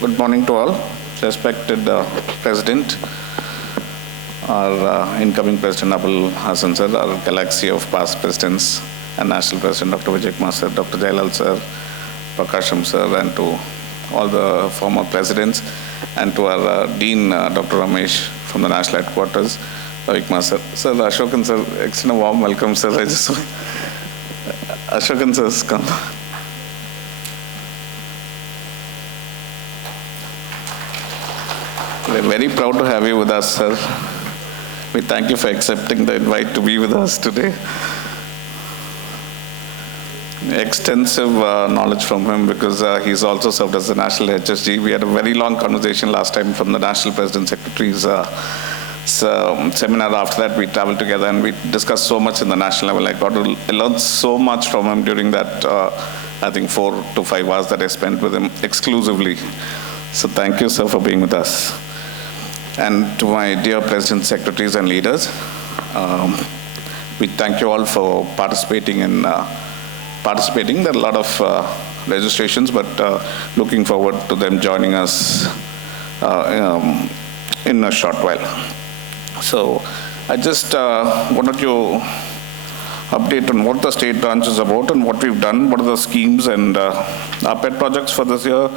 Good morning to all. Respected President, our incoming President Abul Hassan sir, our galaxy of past presidents, and National President Dr. Vijay Kumar sir, Dr. Jailal sir, Prakasham sir, and to all the former presidents, and to our Dean Dr. Ramesh from the National Headquarters, Ravi Kumar sir. Sir, Ashokan sir, extend a warm welcome, sir. I just Ashokan sir has come. We're very proud to have you with us, sir. We thank you for accepting the invite to be with us today. Extensive knowledge from him because he's also served as the National HSG. We had a very long conversation last time from the National President Secretary's seminar. After that, we traveled together and we discussed so much in the national level. I learned so much from him during that, I think, 4 to 5 hours that I spent with him exclusively. So thank you, sir, for being with us. And to my dear President, Secretaries, and leaders, we thank you all for participating in There are a lot of registrations, but looking forward to them joining us in a short while. So I just wanted to update on what the state branch is about and what we've done, what are the schemes and our pet projects for this year.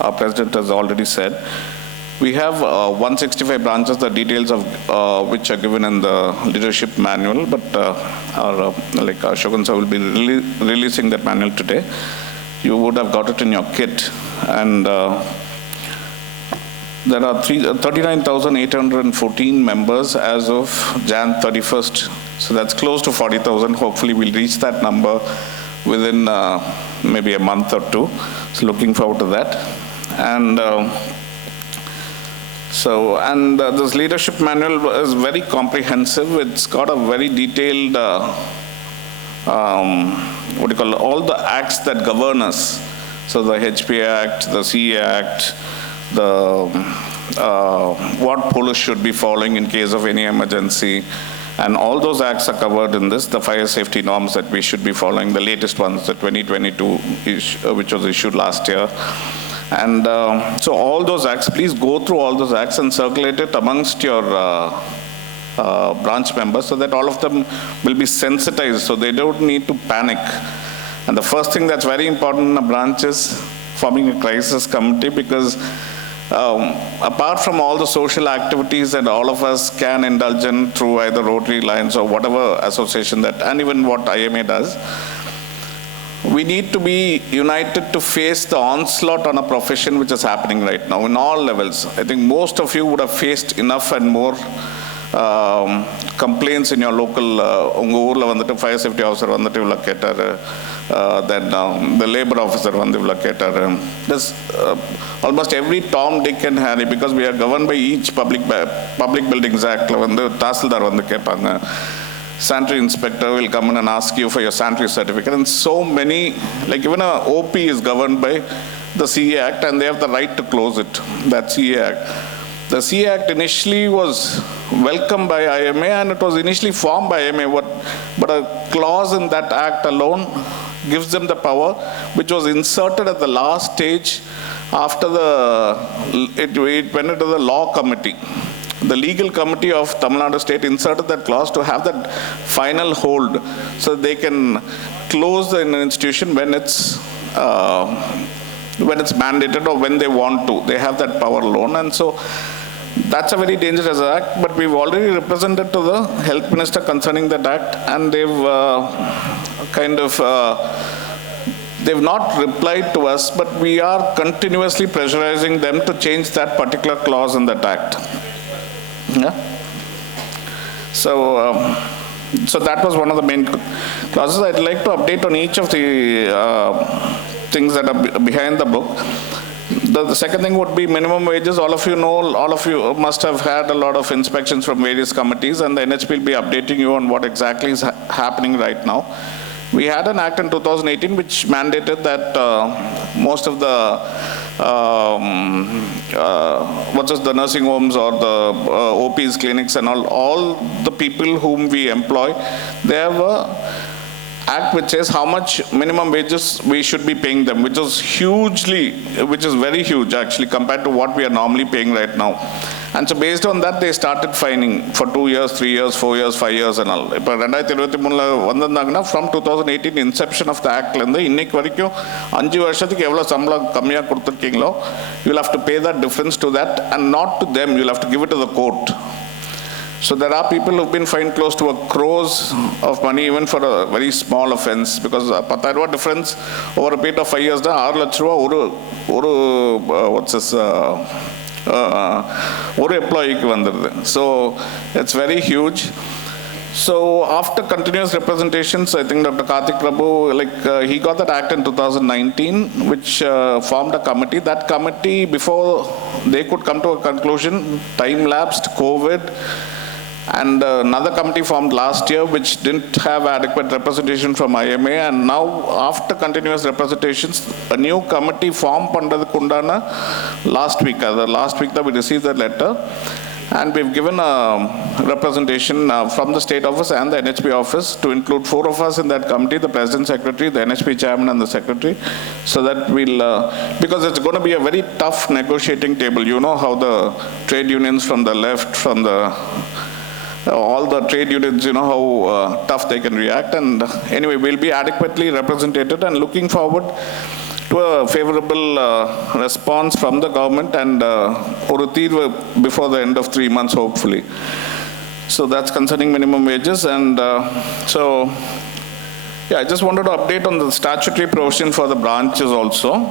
Our President has already said. We have 165 branches, the details of which are given in the leadership manual, but like Ashokan sir will be releasing that manual today. You would have got it in your kit. And there are 39,814 members as of Jan 31st. So that's close to 40,000. Hopefully we'll reach that number within maybe a month or two. So looking forward to that. And this leadership manual is very comprehensive. It's got a very detailed, all the acts that govern us. So the HPA Act, the CA Act, what police should be following in case of any emergency. And all those acts are covered in this, the fire safety norms that we should be following, the latest ones, the 2022, which was issued last year. And so all those acts, please go through all those acts and circulate it amongst your branch members so that all of them will be sensitized so they don't need to panic. And the first thing that's very important in a branch is forming a crisis committee because apart from all the social activities that all of us can indulge in through either Rotary Lions or whatever association that, and even what IMA does, we need to be united to face the onslaught on a profession which is happening right now in all levels. I think most of you would have faced enough and more complaints in your local fire safety officer then the labor officer there's almost every Tom, Dick and Harry, because we are governed by each Public Buildings Act. Sanitary inspector will come in and ask you for your sanitary certificate, and so many, like even a OP is governed by the CA Act and they have the right to close it, that CA Act. The CA Act initially was welcomed by IMA and it was initially formed by IMA, but a clause in that act alone gives them the power, which was inserted at the last stage after it went into the law committee. The legal committee of Tamil Nadu state inserted that clause to have that final hold so they can close the institution when it's mandated or when they want to. They have that power alone, and so that's a very dangerous act, but we've already represented to the health minister concerning that act, and they've they've not replied to us, but we are continuously pressurizing them to change that particular clause in that act. Yeah. So that was one of the main clauses. I'd like to update on each of the things that are behind the book. The second thing would be minimum wages. All of you know, all of you must have had a lot of inspections from various committees, and the NHP will be updating you on what exactly is happening right now. We had an act in 2018 which mandated that most of the the nursing homes or the OPs, clinics and all the people whom we employ, they have a act which says how much minimum wages we should be paying them, which is very huge actually compared to what we are normally paying right now. And so based on that, they started fining for 2 years, 3 years, 4 years, 5 years and all. From 2018 inception of the act, you'll have to pay that difference to that, and not to them, you'll have to give it to the court. So there are people who've been fined close to 1 crore of money even for a very small offense, because what difference over a period of 5 years, employee. So it's very huge. So after continuous representations, I think Dr. Karthik Prabhu, he got that act in 2019, which formed a committee. That committee, before they could come to a conclusion, time lapsed, COVID, and another committee formed last year which didn't have adequate representation from IMA, and now after continuous representations, a new committee formed under the Kundana last week that we received that letter, and we've given a representation from the state office and the NHP office to include 4 of us in that committee, the president, secretary, the NHP chairman and the secretary, so that we'll, because it's going to be a very tough negotiating table. You know how the trade unions from the left, from the all the trade unions, you know how tough they can react. And anyway, we'll be adequately represented and looking forward to a favorable response from the government and before the end of 3 months, hopefully. So that's concerning minimum wages. And so, yeah, I just wanted to update on the statutory provision for the branches also.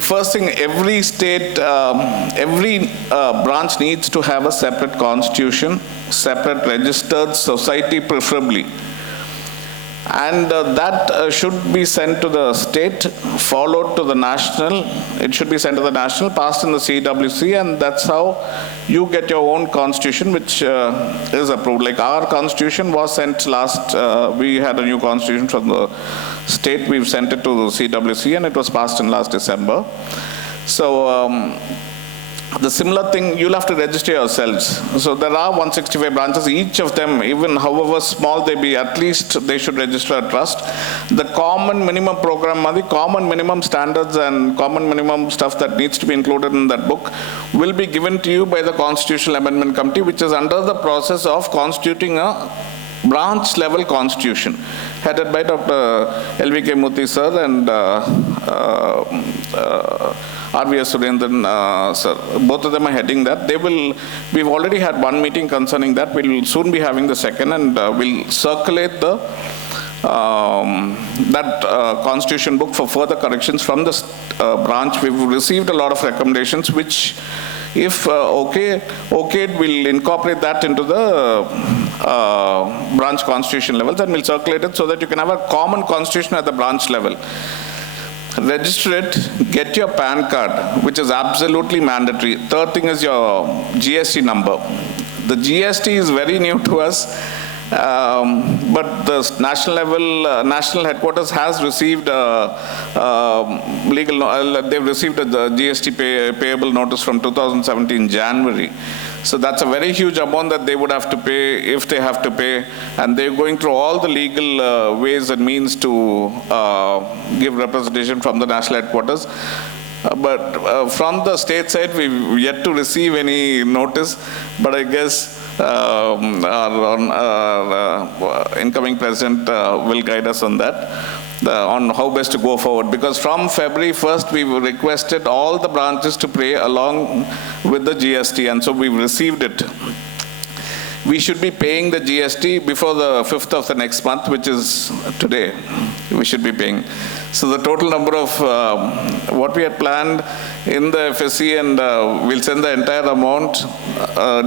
First thing, every state, every branch needs to have a separate constitution, separate registered society preferably. And that should be sent to the state, followed to the national. It should be sent to the national, passed in the CWC, and that's how you get your own constitution, which is approved. Our constitution was sent last, we had a new constitution from the state, we've sent it to the CWC, and it was passed in last December. So, the similar thing, you'll have to register yourselves. So there are 165 branches, each of them, even however small they be, at least they should register a trust. The common minimum program, the common minimum standards and common minimum stuff that needs to be included in that book will be given to you by the Constitutional Amendment Committee, which is under the process of constituting a branch level constitution, headed by Dr. L.V.K. Murthy sir and R.V.S. Surendran sir. Both of them are heading that. We've already had one meeting concerning that. We'll soon be having the second, and we'll circulate the constitution book for further corrections from the branch. We've received a lot of recommendations, which, if okayed, we'll incorporate that into the branch constitution levels, and we'll circulate it so that you can have a common constitution at the branch level. Register it, get your PAN card, which is absolutely mandatory. Third thing is your GST number. The GST is very new to us, but the national level, national headquarters has received they've received a GST payable notice from 2017 January. So that's a very huge amount that they would have to pay if they have to pay, and they're going through all the legal ways and means to give representation from the national headquarters. But from the state side, we've yet to receive any notice, but I guess our incoming president will guide us on that, on how best to go forward. Because from February 1st, we've requested all the branches to pay along with the GST, and so we've received it. We should be paying the GST before the 5th of the next month, which is today. We should be paying. So the total number of what we had planned in the FSC, and we'll send the entire amount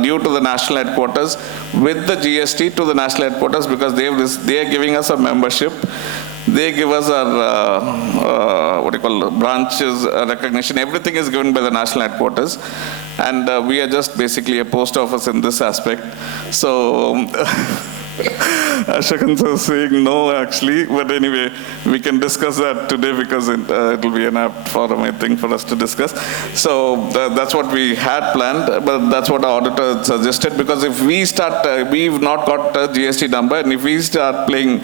due to the national headquarters with the GST to the national headquarters, because they are giving us a membership. They give us our, branches recognition. Everything is given by the national headquarters. And we are just basically a post office in this aspect. So, Ashokans is saying no, actually. But anyway, we can discuss that today because it will be an apt forum, I think, for us to discuss. So that's what we had planned, but that's what our auditor suggested. Because if we start, we've not got a GST number, and if we start playing,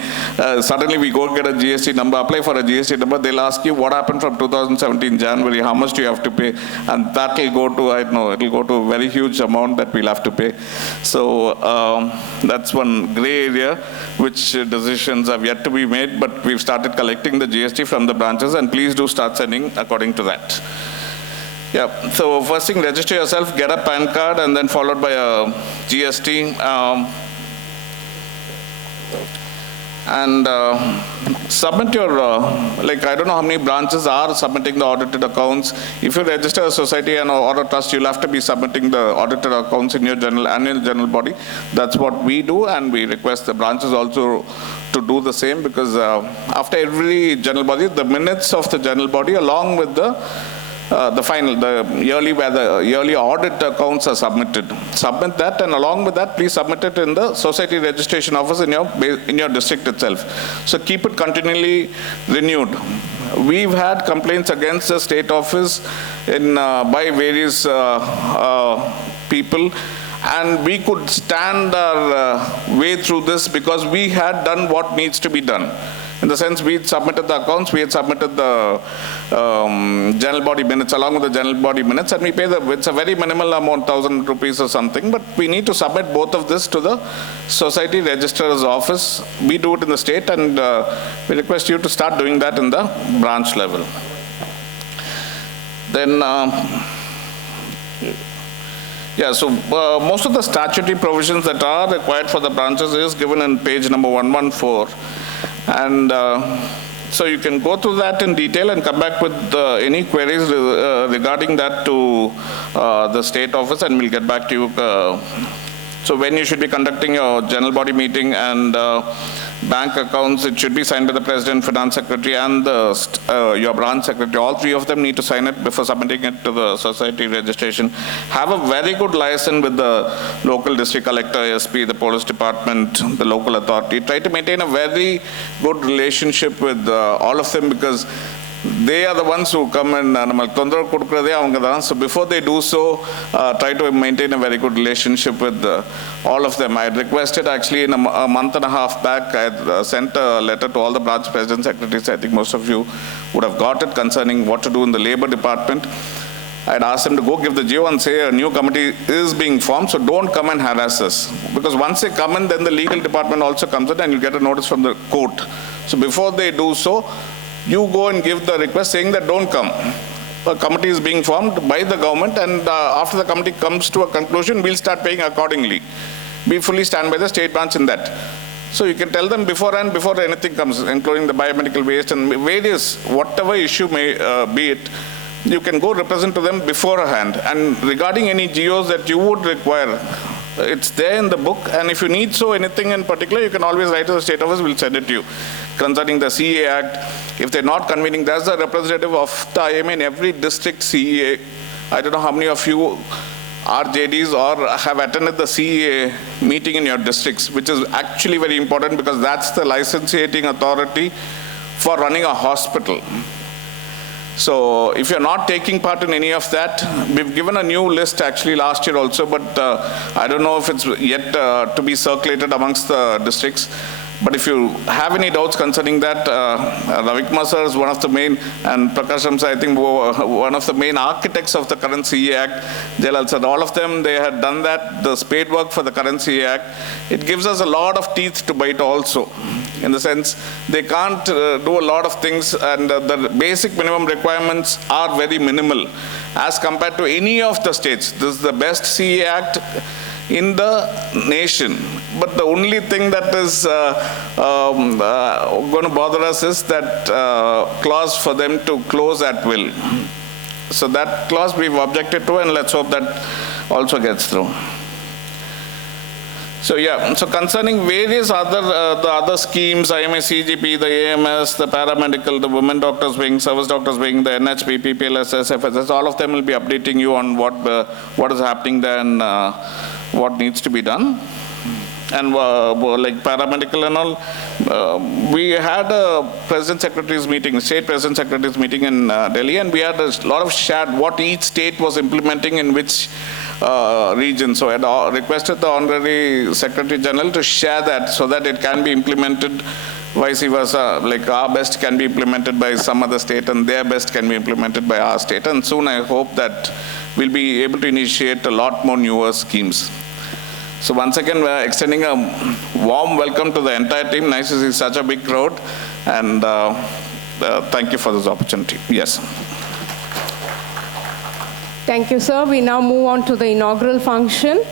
suddenly we go get a GST number, apply for a GST number, they'll ask you what happened from 2017 January, how much do you have to pay? And that will go to, I don't know, it'll go to a very huge amount that we'll have to pay. So that's one gray area, which decisions have yet to be made, but we've started collecting the GST from the branches, and please do start sending according to that. Yeah, so first thing, register yourself, get a PAN card, and then followed by a GST. Submit your, like, I don't know how many branches are submitting the audited accounts. If you register a society and or a trust, you'll have to be submitting the audited accounts in your annual general body. That's what we do, and we request the branches also to do the same, because after every general body, the minutes of the general body along with the yearly, where the yearly audit accounts are submitted. Submit that, and along with that, please submit it in the society registration office in your district itself. So keep it continually renewed. We've had complaints against the state office by various people, and we could stand our way through this because we had done what needs to be done. In the sense, we had submitted the accounts, we had submitted the general body minutes along with the general body minutes, and we pay it's a very minimal amount, 1,000 rupees or something, but we need to submit both of this to the society registrar's office. We do it in the state, and we request you to start doing that in the branch level. Then, yeah, so most of the statutory provisions that are required for the branches is given in page number 114. And so you can go through that in detail and come back with any queries regarding that to the state office, and we'll get back to you. So when you should be conducting your general body meeting, and bank accounts, it should be signed by the president, finance secretary, and your branch secretary. All three of them need to sign it before submitting it to the society registration. Have a very good liaison with the local district collector, SP, the police department, the local authority. Try to maintain a very good relationship with all of them, because they are the ones who come and so before they do so, try to maintain a very good relationship with all of them. I had requested, actually, in a month and a half back, I had sent a letter to all the branch president secretaries. I think most of you would have got it, concerning what to do in the labor department. I had asked them to go give the GO and say a new committee is being formed, so don't come and harass us. Because once they come in, then the legal department also comes in, and you get a notice from the court. So before they do so, you go and give the request saying that don't come. A committee is being formed by the government, and after the committee comes to a conclusion, we'll start paying accordingly. We fully stand by the state branch in that. So you can tell them beforehand, before anything comes, including the biomedical waste and various, whatever issue may be it, you can go represent to them beforehand. And regarding any GOs that you would require, it's there in the book, and if you need anything in particular, you can always write to the state office, we'll send it to you. Concerning the CEA Act, if they're not convening, there's a representative of the IMA in every district CEA. I don't know how many of you are JDs or have attended the CEA meeting in your districts, which is actually very important, because that's the licensing authority for running a hospital. So if you're not taking part in any of that, we've given a new list actually last year also, but I don't know if it's yet to be circulated amongst the districts. But if you have any doubts concerning that, Ravikma sir is one of the main, and Prakash Ramsa, I think, one of the main architects of the current CEA Act. Jalal sir, all of them, they had done that, the spade work for the current CEA Act. It gives us a lot of teeth to bite also. In the sense, they can't do a lot of things, and the basic minimum requirements are very minimal as compared to any of the states. This is the best CEA Act in the nation. But the only thing that is going to bother us is that clause for them to close at will. So that clause we've objected to, and let's hope that also gets through. So yeah, so concerning various other the other schemes, IMA, CGP, the AMS, the paramedical, the women doctors wing, service doctors wing, the NHP, PPLS, FSS, all of them will be updating you on what is happening there and what needs to be done. and like paramedical and all. We had a president secretary's meeting, state president secretary's meeting in Delhi, and we had a lot of shared what each state was implementing in which region. So I had requested the Honorary Secretary General to share that so that it can be implemented vice versa, like our best can be implemented by some other state and their best can be implemented by our state. And soon I hope that we'll be able to initiate a lot more newer schemes. So once again, we're extending a warm welcome to the entire team. Nice to see such a big crowd, and thank you for this opportunity. Yes. Thank you, sir. We now move on to the inaugural function.